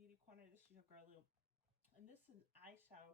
Beauty Corner. This is your girl Lou, and this is an eyeshadow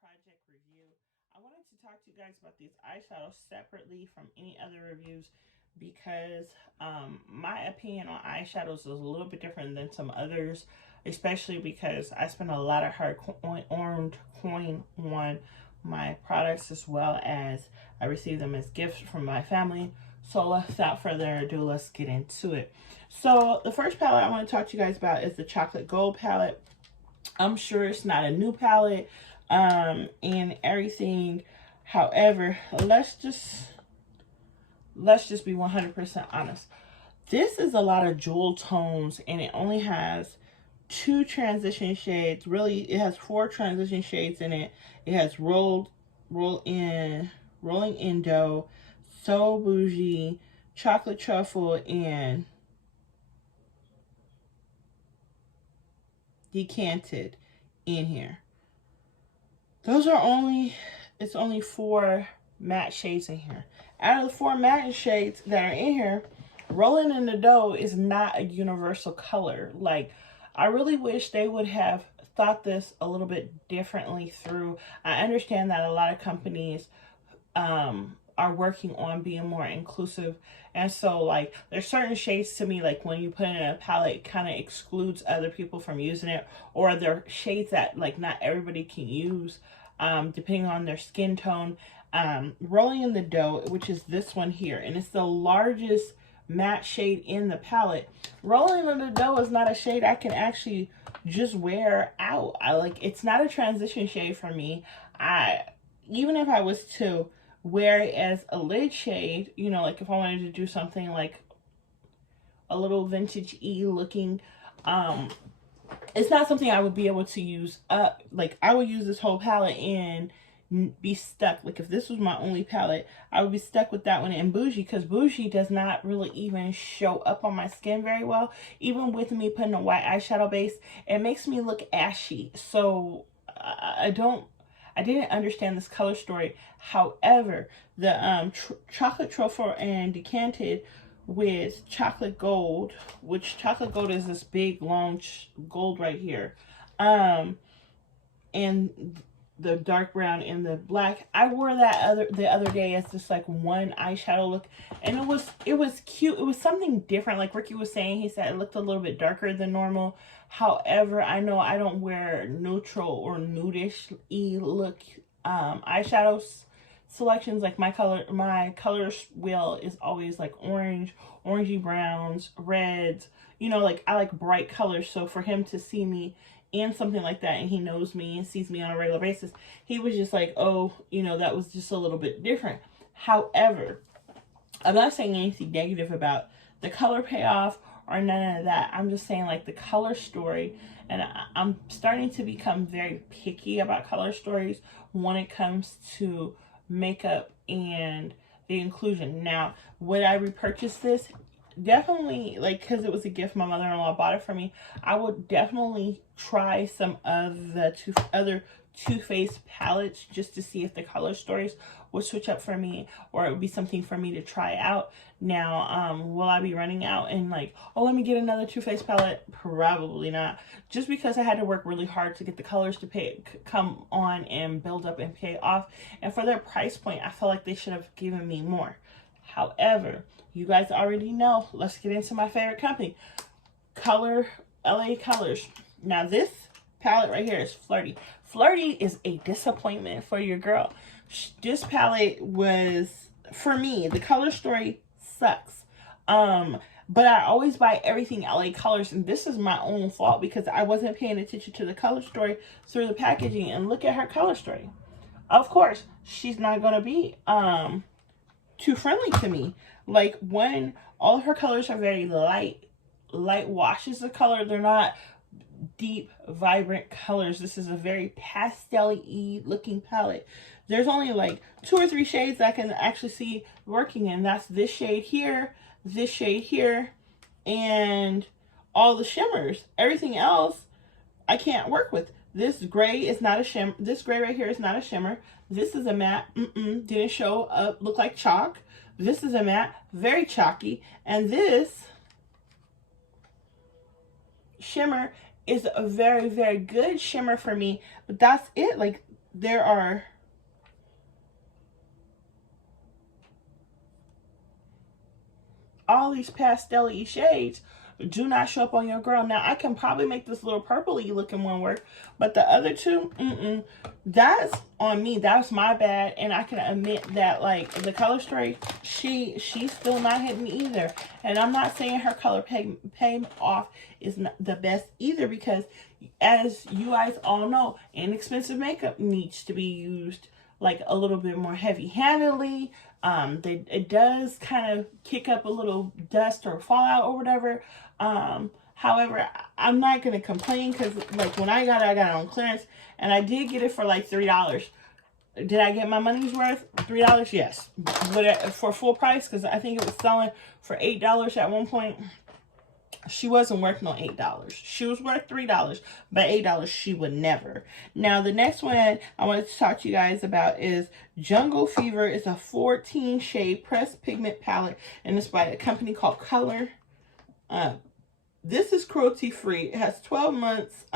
project review. I wanted to talk to you guys about these eyeshadows separately from any other reviews because my opinion on eyeshadows is a little bit different than some others, especially because I spend a lot of hard earned coin on my products, as well as I receive them as gifts from my family. So without further ado, let's get into it. So the first palette I want to talk to you guys about is the Chocolate Gold palette. I'm sure it's not a new palette and everything. However, let's just be 100% honest. This is a lot of jewel tones, and it only has 2 transition shades. Really, it has 4 transition shades in it. It has rolling in dough, so bougie, chocolate truffle, and decanted in here. It's only 4 matte shades in here. Out of the 4 matte shades that are in here, rolling in the dough is not a universal color. Like, I really wish they would have thought this a little bit differently through. I understand that a lot of companies are working on being more inclusive, and so like there's certain shades to me, like when you put it in a palette, it kind of excludes other people from using it, or there are shades that like not everybody can use depending on their skin tone. Rolling in the dough, which is this one here, and it's the largest matte shade in the palette. Rolling in the dough is not a shade I can actually just wear out. It's not a transition shade for me. Even if I was to wear it as a lid shade, you know, like if I wanted to do something like a little vintage-y looking, it's not something I would be able to use up. Like, I would use this whole palette and be stuck. Like, if this was my only palette, I would be stuck with that one and Bougie, because Bougie does not really even show up on my skin very well. Even with me putting a white eyeshadow base, it makes me look ashy. So I didn't understand this color story. However, the chocolate truffle and decanted with chocolate gold, which chocolate gold is this big long gold right here, and the dark brown and the black. I wore that the other day as just like one eyeshadow look, and it was cute. It was something different. Like Ricky was saying, he said it looked a little bit darker than normal. However, I know I don't wear neutral or nudish-y look eyeshadows selections. Like my color wheel is always like orange, orangey browns, reds. You know, like I like bright colors. So for him to see me in something like that, and he knows me and sees me on a regular basis, he was just like, oh, you know, that was just a little bit different. However, I'm not saying anything negative about the color payoff or none of that. I'm just saying, like, the color story, and I'm starting to become very picky about color stories when it comes to makeup and the inclusion. Now, would I repurchase this? Definitely, like, because it was a gift. My mother-in-law bought it for me. I would definitely try some of the other Too Faced palettes just to see if the color stories would switch up for me, or it would be something for me to try out. Now, will I be running out and like, oh, let me get another Too Faced palette? Probably not. Just because I had to work really hard to get the colors to come on and build up and pay off. And for their price point, I felt like they should have given me more. However, you guys already know. Let's get into my favorite company, LA Colors. Now, this palette right here is Flirty. Flirty is a disappointment for your girl. This palette was, for me, the color story sucks. But I always buy everything LA Colors, and this is my own fault because I wasn't paying attention to the color story through the packaging. And look at her color story. Of course, she's not gonna be too friendly to me. Like, when all of her colors are very light washes of color. They're not deep, vibrant colors. This is a very pastel-y looking palette. There's only like 2 or 3 shades I can actually see working in. That's this shade here, and all the shimmers. Everything else I can't work with. This gray is not a shimmer. This gray right here is not a shimmer. This is a matte. Didn't show up. Look like chalk. This is a matte. Very chalky. And this shimmer is a very, very good shimmer for me. But that's it. Like, there are all these pastel-y shades do not show up on your girl. Now, I can probably make this little purpley looking one work, but the other two, that's on me. That's my bad. And I can admit that, like, the color story, she's still not hitting me either. And I'm not saying her color pay off is not the best either, because as you guys all know, inexpensive makeup needs to be used like a little bit more heavy-handedly. It does kind of kick up a little dust or fallout or whatever. However, I'm not going to complain, because like when I got it on clearance, and I did get it for like $3. Did I get my money's worth? $3? Yes. But for full price, because I think it was selling for $8 at one point. She wasn't worth no $8. She was worth $3, but $8 she would never. Now, the next one I wanted to talk to you guys about is Jungle Fever. It's a 14 shade pressed pigment palette, and it's by a company called Color. This is cruelty free. It has 12 months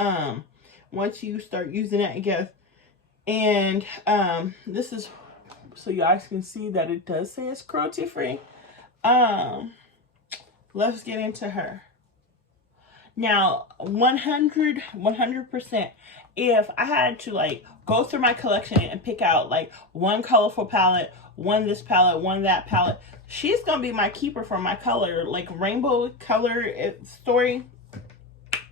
once you start using it, I guess. And this is, so you guys can see that it does say it's cruelty free. Let's get into her. Now, 100%, if I had to like go through my collection and pick out like one colorful palette, one this palette, one that palette, she's going to be my keeper for my color, like rainbow color story.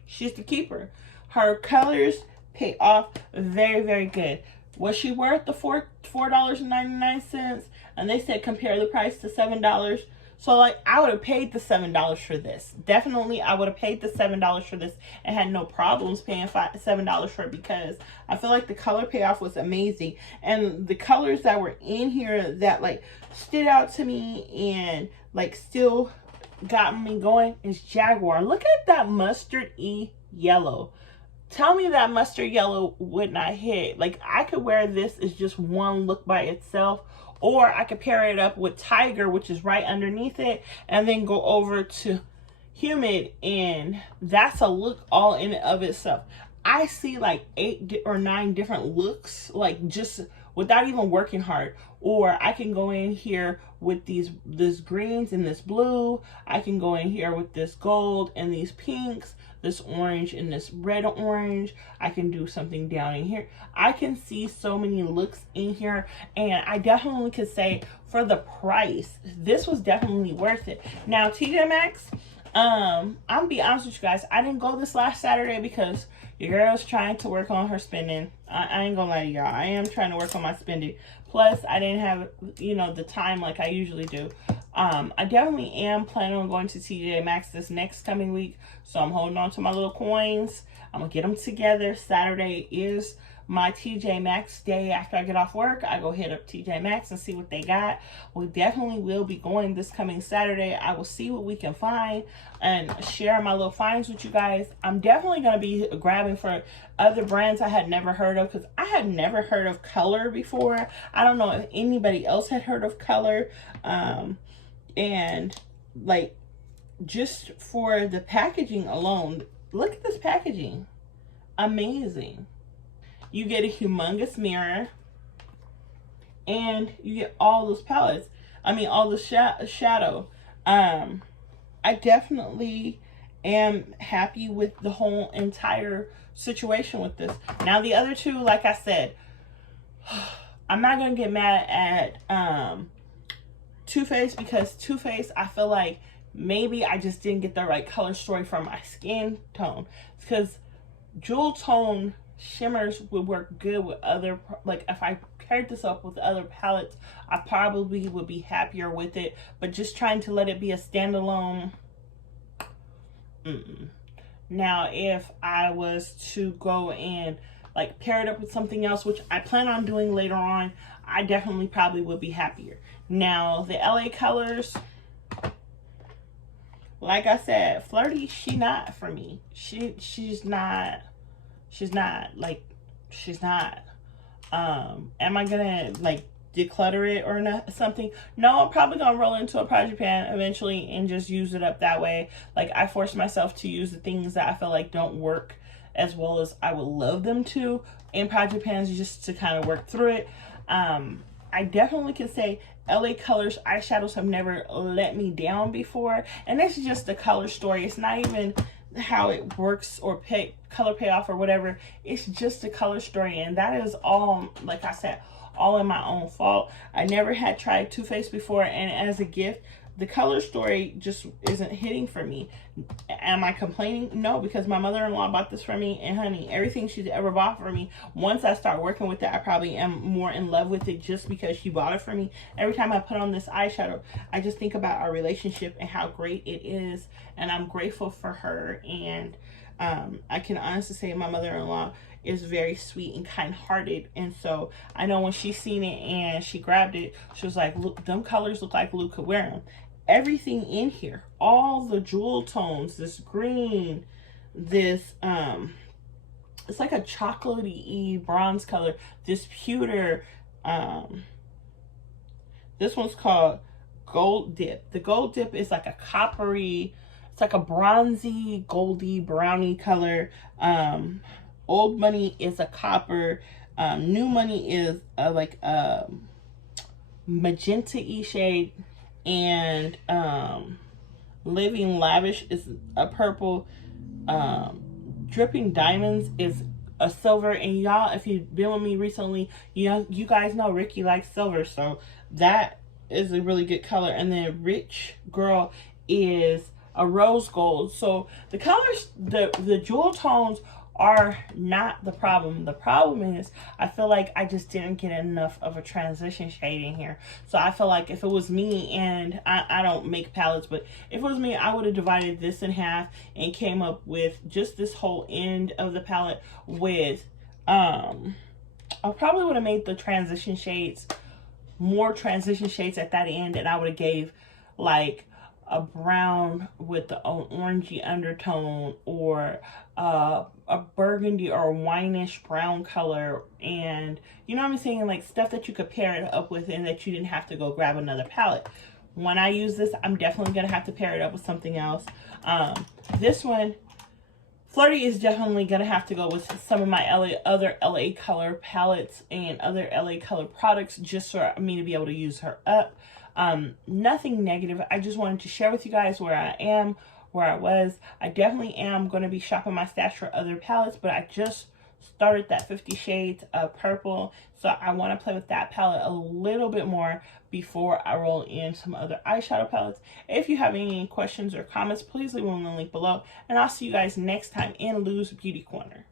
She's the keeper. Her colors pay off very, very good. Was she worth the $4.99? And they said compare the price to $7. So, like, I would have paid the $7 for this. Definitely, I would have paid the $7 for this and had no problems paying $7 for it, because I feel like the color payoff was amazing. And the colors that were in here that, like, stood out to me and, like, still got me going is Jaguar. Look at that mustard-y yellow. Tell me that mustard yellow would not hit. Like, I could wear this as just one look by itself. Or I could pair it up with Tiger, which is right underneath it, and then go over to Humid, and that's a look all in and of itself. I see like 8 or 9 different looks, like just without even working hard. Or I can go in here with this greens and this blue. I can go in here with this gold and these pinks, this orange and this red orange. I can do something down in here. I can see so many looks in here, and I definitely could say for the price, this was definitely worth it. Now, TJ Maxx, I'm gonna be honest with you guys, I didn't go this last Saturday because your girl's trying to work on her spending. I ain't gonna lie to y'all, I am trying to work on my spending. Plus, I didn't have, you know, the time like I usually do. I definitely am planning on going to TJ Maxx this next coming week. So I'm holding on to my little coins. I'm going to get them together. Saturday is my TJ Maxx day. After I get off work, I go hit up TJ Maxx and see what they got. We definitely will be going this coming Saturday. I will see what we can find and share my little finds with you guys. I'm definitely going to be grabbing for other brands I had never heard of, because I had never heard of Color before. I don't know if anybody else had heard of Color. And like, just for the packaging alone, look at this packaging. Amazing. You get a humongous mirror, and you get all those palettes. I mean, all the shadow. I definitely am happy with the whole entire situation with this. Now, the other two, like I said, I'm not going to get mad at Too Faced, because Too Faced, I feel like maybe I just didn't get the right color story for my skin tone. Because jewel tone shimmers would work good with other, like if I paired this up with other palettes, I probably would be happier with it. But just trying to let it be a standalone, Now, if I was to go and like pair it up with something else, which I plan on doing later on, I definitely probably would be happier. Now, the LA colors, like I said, Flirty, she not for me. She's not. Am I gonna like declutter it or not, something. No, I'm probably gonna roll into a project pan eventually and just use it up that way. Like, I force myself to use the things that I feel like don't work as well as I would love them to in project pans, just to kind of work through it. I definitely can say LA Colors eyeshadows have never let me down before, and this is just the color story. It's not even how it works or color payoff or whatever. It's just a color story, and that is all, like I said, all in my own fault. I never had tried Too Faced before, and as a gift, the color story just isn't hitting for me. Am I complaining? No, because my mother-in-law bought this for me, and honey, everything she's ever bought for me, once I start working with it, I probably am more in love with it just because she bought it for me. Every time I put on this eyeshadow, I just think about our relationship and how great it is, and I'm grateful for her. And I can honestly say my mother-in-law is very sweet and kind-hearted, and so I know when she seen it and she grabbed it, she was like, look, them colors look like Luke could wear them. Everything in here, all the jewel tones, this green, this it's like a chocolatey bronze color, this pewter, this one's called Gold Dip. The Gold Dip is like a coppery, it's like a bronzy, goldy, browny color. Old Money is a copper. New Money is like a magenta-y shade. And Living Lavish is a purple. Dripping Diamonds is a silver. And y'all, if you've been with me recently, you guys know Ricky likes silver, so that is a really good color. And then Rich Girl is a rose gold. So the colors, the jewel tones are not the problem. The problem is I feel like I just didn't get enough of a transition shade in here. So I feel like if it was me, and I don't make palettes, but if it was me, I would have divided this in half and came up with just this whole end of the palette with I probably would have made the transition shades more transition shades at that end, and I would have gave like a brown with the orangey undertone, or a burgundy or a wineish brown color, and you know what I'm saying, like stuff that you could pair it up with and that you didn't have to go grab another palette. When I use this, I'm definitely gonna have to pair it up with something else. This one, Flirty, is definitely gonna have to go with some of my other LA Color palettes and other LA Color products, just for me to be able to use her up. Nothing negative. I just wanted to share with you guys where I am, where I was. I definitely am going to be shopping my stash for other palettes, but I just started that 50 Shades of Purple, so I want to play with that palette a little bit more before I roll in some other eyeshadow palettes. If you have any questions or comments, please leave them in the link below, and I'll see you guys next time in Lou's Beauty Corner.